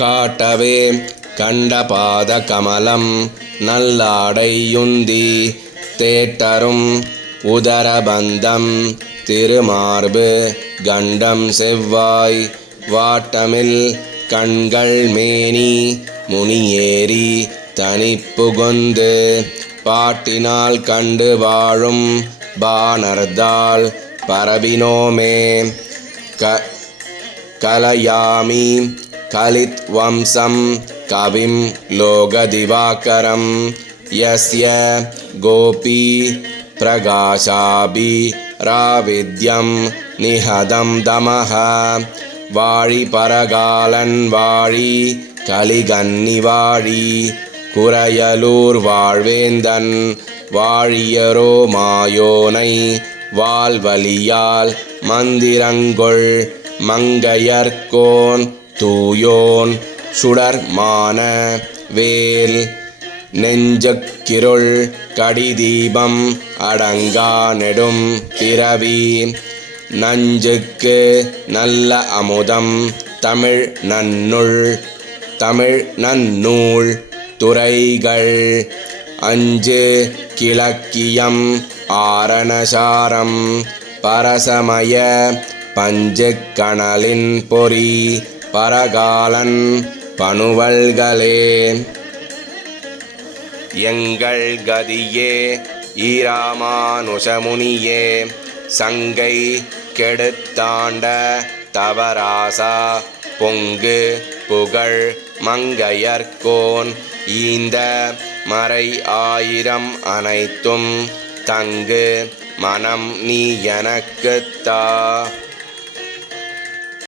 காட்டவே கண்டபாத கமலம் நல்லாடையுந்தி தேட்டரும் உதரபந்தம் திருமார்பு கண்டம் செவ்வாய் வாட்டமில் கண்கள் மேனி முனியேறி தனிப்புகுந்து பாட்டினால் கண்டு வாழும் பானர்தாள் பரபினோமே க கலயாமி கலித்வம்சம் கவிம் லோகதிவாகரம் யஸ்ய கோபி பிரகாஷாபி ராவித்யம் நிஹதம் தமஹ வாழி பரகாலன் வாழி கலிகன்னி வாழி குறையலூர் வாழ்வேந்தன் வாழியரோ மாயோனை வால்வலியால் மந்திரங்கொள் மங்கையர்கோன் தூயோன் சுடர்மான வேல் நெஞ்சக்கிருள் கடிதீபம் அடங்கா நெடும் பிறவி நஞ்சுக்கு நல்ல அமுதம் தமிழ் நன்னுள் தமிழ் நன்னூல் துறைகள். அஞ்சு கிழக்கியம் ஆரணசாரம் பரசமய பஞ்சு கணலின் பொறி. பரகாலன் பணுவல்களே. எங்கள் கதியே ஈராமானுஷமுனியே சங்கை கெடுத்தாண்ட தவராசா பொங்கு புகழ் மங்கையர்கோன் ஈந்த மறை ஆயிரம் அனைத்தும் தங்கு மனம் நீ எனக்குத்தா.